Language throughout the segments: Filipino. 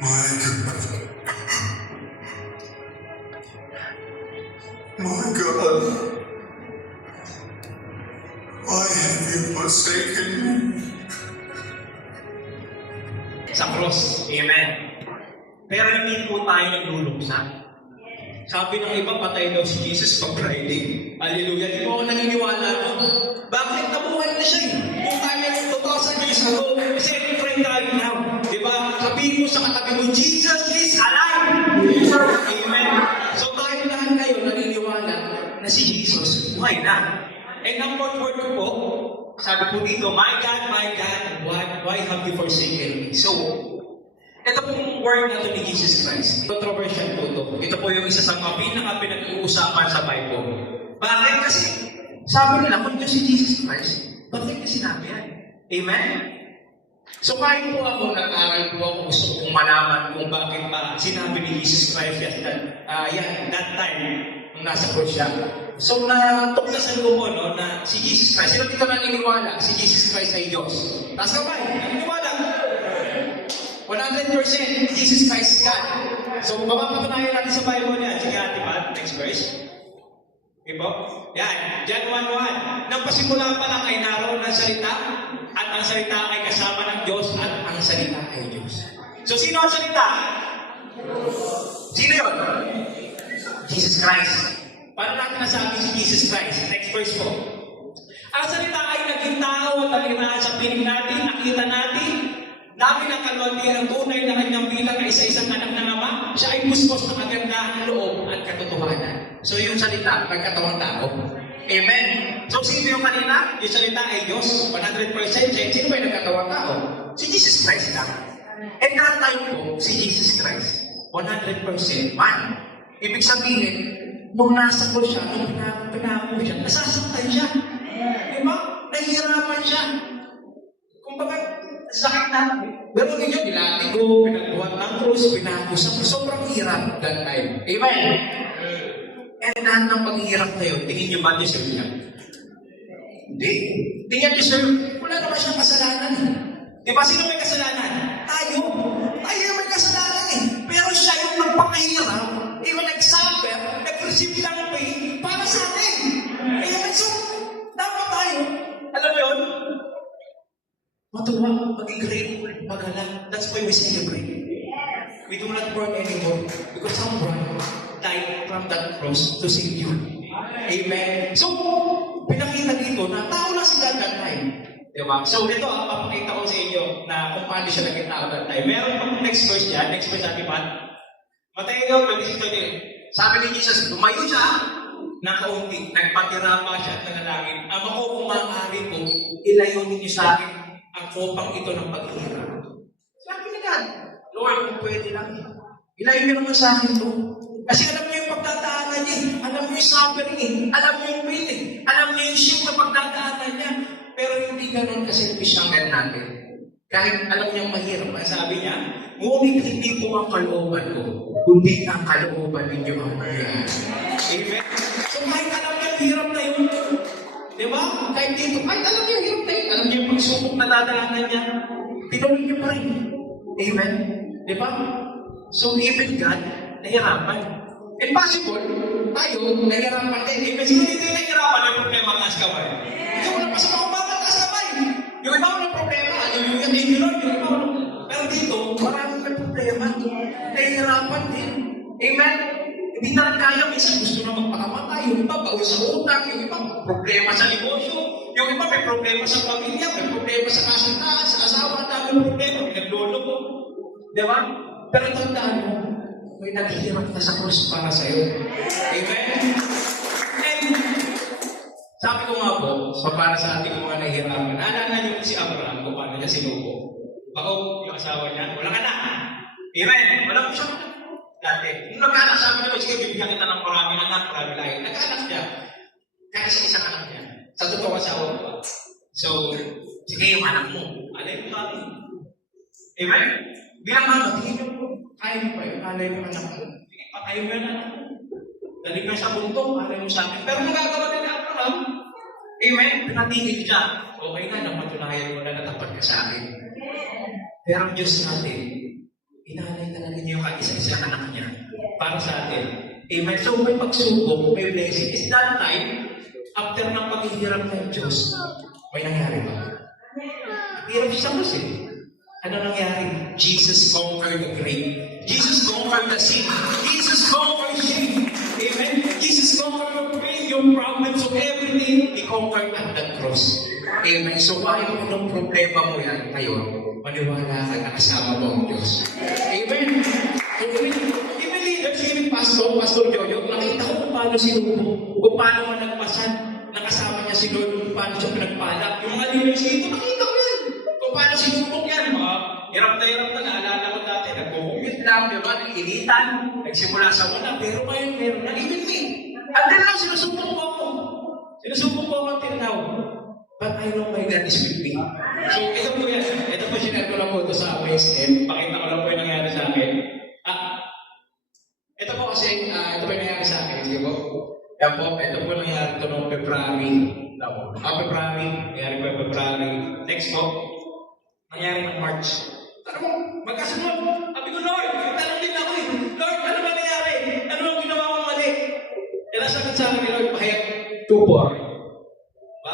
My God, my God, why have you forsaken me? Sa cross. Amen. Pero hindi po tayo nagluluksa. Sabi ng iba, patay daw si Jesus pag Friday. Hallelujah. Di ba ako naniniwala doon? Bakit nabuhay na siya eh? Kung tayo ng 2,000 years ago, kasi pray tayo now. Di ba? Sabihin mo sa katabi mo, Jesus is alive! Amen. So tayo lahat kayo naniniwala na si Jesus buhay na. And ang fourth word ko po, sabi po dito, my God, why have you forsaken me? So, ito pong word na ito ni Jesus Christ. Controversial po ito. Ito po yung isa sa mga pinag-uusapan sa Bible. Bakit? Kasi sabi nila, kung Diyos si Jesus Christ, bakit niya sinabi yan? Amen? So kahit po ako, nag-aral po ako, gusto kong malaman kung bakit ba sinabi ni Jesus Christ that time, nung nasa cross siya. So natuklasan ko po na si Jesus Christ, sino dito naniniwala? Si Jesus Christ ay Diyos. Taas kamay, naniniwala. 100% Jesus Christ God. So, mapapatunayan natin sa Bible niya. Sige, Ate Pat, next verse. Okay po? Yan, John 1:1. Nang pasimula pa lang ay naroon ang salita, at ang salita ay kasama ng Diyos, at ang salita ay Diyos. So, sino ang salita? Sino yun? Jesus Christ. Paano natin nasabi si Jesus Christ? Next verse po. Ang salita ay naging tao at naliraan sa piling natin, nakita natin, namin ang kalwati ang tunay na kanyang bilang na isa-isang anak ng Ama, siya ay puspos ng kagandahan ng loob at katotohanan. So yung salita, nagkatawang tao. Amen. So sino yung kanina? Yung salita ay Diyos. 100%. Sino ba yung nagkatawang tao? Si Jesus Christ lang. And that time po, si Jesus Christ, 100% man. Ibig sabihin, nung nasa ko siya, nung pinako siya, nasasaktan siya. Diba? Nahihirapan siya. Kumbaga, sakit na. Pero ninyo, nilatigo, pinagbuhat ng krus, pinakusan. Sobrang hirap that time. Amen? And lahat ng paghihirap na yun, tingin nyo ba deserve niya? Hindi. Tingin deserve. Wala naman siyang kasalanan. Di ba? Sino may kasalanan? Tayo. Tayo may kasalanan eh. Pero siya yung nagpakahirap, yung nag-suffer, nag-receive ng pain para sa atin. Amen? So, dapat tayo. Alam mo yun? Matuwa, maging grateful, magalang. That's why we celebrate. We do not mourn anymore because someone died from that cross to save you. Amen. So, pinakita dito na tao lang sila that time. Diba? So, ito, papakita ko sa inyo na kung paano siya naging tao that time. Meron pang next verse yan. Next verse natin pa. Mateo 26:20. Sabi ni Jesus, lumayo siya na kaunti. Nagpatira pa siya at nanalangin. Ama ko, kung maaari po, ilayo ninyo sa akin ang kopang ito ng paghihirap. Sabi ni God, Lord, kung pwede lang, ilayo niyo naman sa akin to. Kasi alam niyo yung pagdadaanan niya, alam niyo yung suffering, alam niyo yung pain, alam niyo yung shame na pagdadaanan niya. Pero hindi ganun kasilpis ang God natin. Kahit alam niyang mahirap, ang sabi niya, ngunit hindi po ang kalooban ko, kundi ang kalooban ninyo ang mangyayari. Amen? So kahit alam niya, hirap na yun. Diba? Kahit dito, kahit alam niya, hirap na yun. Alam niya yung pagsubok na dadaanan niya. Tinuloy niya pa rin. Amen? Diba? So even God, nahirapan. And possible, tayo, nahirapan din. Amen? Sino dito yung nahirapan yung problema ng askamay? Hindi mo na pa sa mga bata ng askamay. Yung iba walang problema. Yung iba walang. Pero dito, maraming may problema. Nahihirapan din. Amen? Hindi na kaya, minsan gusto na magpakamatay. Yung iba, bawi sa utang. Yung iba, problema sa negosyo. Yung iba, may problema sa pamilya. May problema sa kasintahan, sa asawa. Dami problema. May naglolo ko. Diba? Pero tandaan mo, may naghihirap na sa krus para sa'yo. Amen? And, sabi ko nga po, para sa ating mga nahihirapan, naalala niyo si Abraham kung paano niya sinuko. Ako, yung asawa niya, walang anak. Amen? Walang ko siya dati. Nung nagkaanak, sabi niya, sige, bibigyan kita ng maraming anak, maraming lahi. Nagkaanak niya. Kaya sa isang anak niya. Sa totoo asawa ko. So, sige yung anak mo. Alay mo kami. Amen? Bilang mama, tingin niyo po, kaya mo pa yung alay mo anak mo. Sige, patayin mo yung anak mo. Dali ka sa bundok, alay mo sa akin. Pero nagagawa din ni Abraham. Amen? Pinatigil siya. Okay na, napatunayan mo na natapat ka sa akin. Pero ang Diyos natin, Inalay talaga niya yung isa-isa anak niya para sa atin. Amen. So may pagsubok, may blessing. Is that time, after ng paghihirap ng Diyos, may nangyari ba? Hirap siya sa eh. Ano nangyari? Jesus conquered the grave. Jesus conquered the sin. Jesus conquered shame. Amen. Jesus conquered your pain, your problems, of everything. He conquered at the cross. Amen. So kahit anong problema mo yan ngayon, maniwala ka na kasama mo ang Diyos. Amen. Even leadership, Pastor Jojo, nakita ko kung paano sinubok, kung paano managpasan, nakasama niya si Lord, kung paano siya pinagpalak. Yung mga leaders dito, nakita ko yan. Kung paano sinubok yan, mga hirap na, naalala ko dati, nagkukumit lang, di ba, nag-initan, nagsimula sa wala, pero ngayon meron na, even me. Until now, sinusubok ko ako. Sinusubok ko ako until now. But I know my God is with me. So, ito po yan. Ito po, sinare ko lang po ito sa MSN. Pakita ko lang po yung nangyari sa akin. Ito po kasi, ito po yung nangyari sa akin. Sige po. Yan po, ito po nangyari ito noong February. February. Nangyari po yung February. Next po. Nangyari ng March. Tanong mo, magkasunod. Sabi ko, Lord, tanong din ako eh. Lord, ano ba nangyari? Ano ang ginawa kong mali? Yan ang sagot sa akin ni Lord, pahayag 2-4.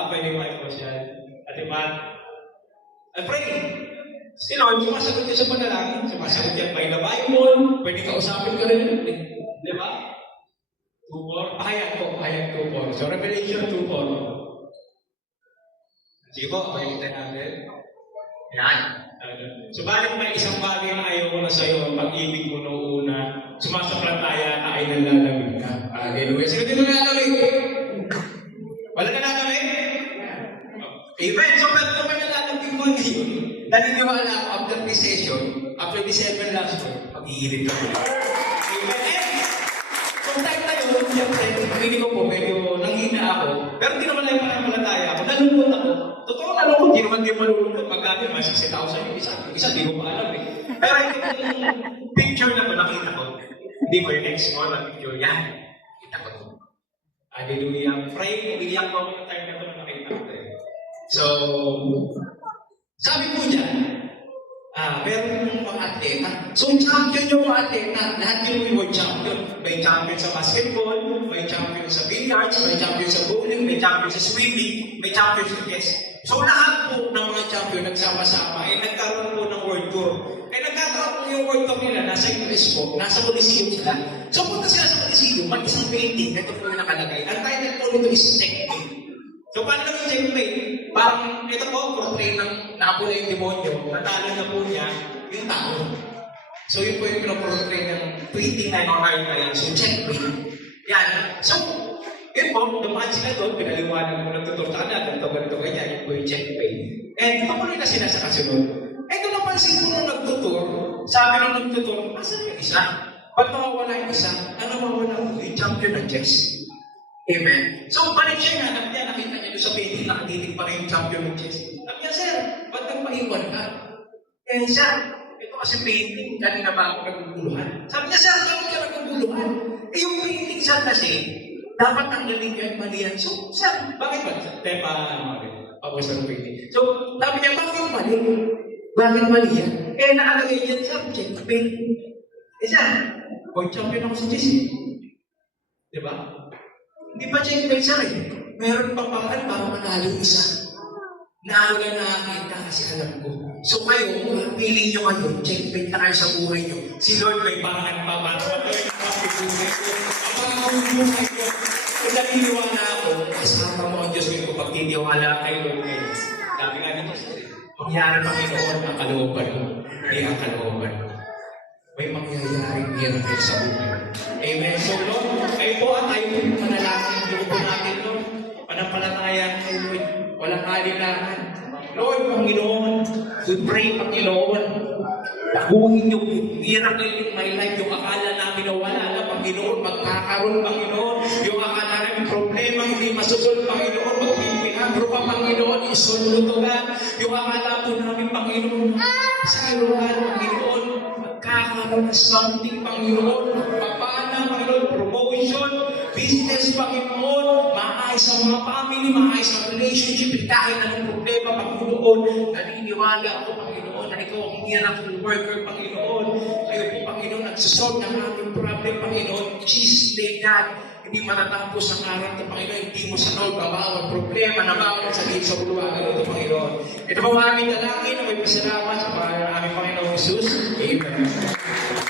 Pwede mo ito siya. At diba? I pray. Si Lord, sumasagot niya sa panalangin. Sumasagot niya by the Bible. Pwede kausapin ka rin. Diba? 2-4. Pahayag 2-4. So, Revelation 2-4. Sige po, pagkita natin. Yan. Subalit may isang bagay na ayaw ko na sa'yo, pag-ibig mo noong una, sumasaplantaya ka ay nalalamig ka. Hallelujah. Sino din nalalamig? Wala na nalalamig? Amen. So, ba't naman nalalamig mo ngayon? Naniniwala ako after this session, after this 7 last week, pag-iilit ka mo. Amen. Kung time na yun, siyempre, hindi ko po, medyo nanghina ako, pero hindi naman lang pananampalataya ako, nalungkot ako. Totoo nalungkot, hindi naman din malulungkot, magkano, may 60,000 yung isa, hindi ko pa alam eh. Pero yung picture na ito, nakita ko, hindi ko yung next one, picture, yan, kita ko ito. Hallelujah. Pray, umiyak ko yung time na ito na nakita ko ito. So, sabi po dyan, meron yung mga atleta. So, champion yung mga atleta. Lahat yung world champion. May champion sa basketball, may champion sa billiards, may champion sa bowling, may champion sa swimming, may champion sa chess. So, lahat po ng mga champion nagsama-sama ay nagkaroon po ng world tour. Eh, nagkakaroon po yung world tour nila, nasa US po, nasa Coliseum sila. So, punta sila sa Coliseum, mag-isang painting, ito po yung nakalagay. Ang title po nito is Checkmate. So, paano naging checkmate? Parang, ito po, portray ng nakapula yung demonyo, natalo na po niya yung tao. So, yun po yung pinoportray ng 29 hour na yan. So, checkmate. Yan. So, yun po, dumaan sila doon, pinaliwanag mo nagtutur ka na, ganito, ganyan, yun po yung checkmate. And tuloy na sila sa kasunod. Eh, kung napansin ko nung nagtutur, sabi nung nagtutur, asan yung isa? Ba't mawawala yung isa? Ano mawawala ko? Yung champion ng chess. Amen. So, balik siya nga, nakita niya doon sa painting, nakatitig pa rin yung champion ng chess. Sabi niya, sir, ba't nagpaiwan ka? Eh, sir, ito kasi painting, kanina ba ako naguguluhan? Sabi niya, sir, bakit ka naguguluhan? Eh, yung painting, sir, kasi, dapat ang galing yan, mali yan. So, sir, bakit ba? Tepa, pagwas ng painting. So, sabi niya, bakit mali? Bakit mali yan? Eh, nakalagay yan, sir, check painting. Eh, sir, world champion ako sa chess. Diba? Hindi pa checkmate sir eh. Meron pang paraan para manalo isa. Naalo na nakakita kasi alam ko. So kayo, kung piling nyo kayo, checkmate na kayo sa buhay nyo. Si Lord may paraan pa para matuloy ng mga buhay ko. Ang mga buhay ko. Kung naniniwala ako, kasama mo ang Diyos ko pag tiniwala kayo Lord ngayon. Sabi nga nito, mangyari Panginoon ang kalooban mo. Hindi ang kalooban mo. May mangyayaring miracle sa buhay. Amen. So, Lord, kayo po at tayo po yung manalangin. Doon po natin, Lord. Panampalataya kayo, Lord. Walang alilangan. Lord, Panginoon, we pray, Panginoon, lakuhin yung miracle in my life. Yung akala namin na wala na, Panginoon, magkakaroon, Panginoon. Yung akala namin problema, hindi masusunod, Panginoon. Magpipinagro ka, Panginoon, isunod ka. Yung akala po namin, Panginoon, sa iluhan, Panginoon, magkakaroon ng something, Panginoon, papana, Panginoon, promotion, business, Panginoon, maayos maayos ang mga family, maayos ang relationship, kahit anong problema, Panginoon, naniniwala ako, Panginoon, na ikaw ang miracle worker, Panginoon. Kayo po, Panginoon, nagsasolve ng aming problem, Panginoon. Jesus, name God, hindi matatapos ang araw na Panginoon, hindi mo sinolve ang bawat problema na bawat sabihin sa buluwagan ito, Panginoon. Ito po ang aming dalangin na may pasalamat sa pangalan ng aming Panginoon Jesus. Amen.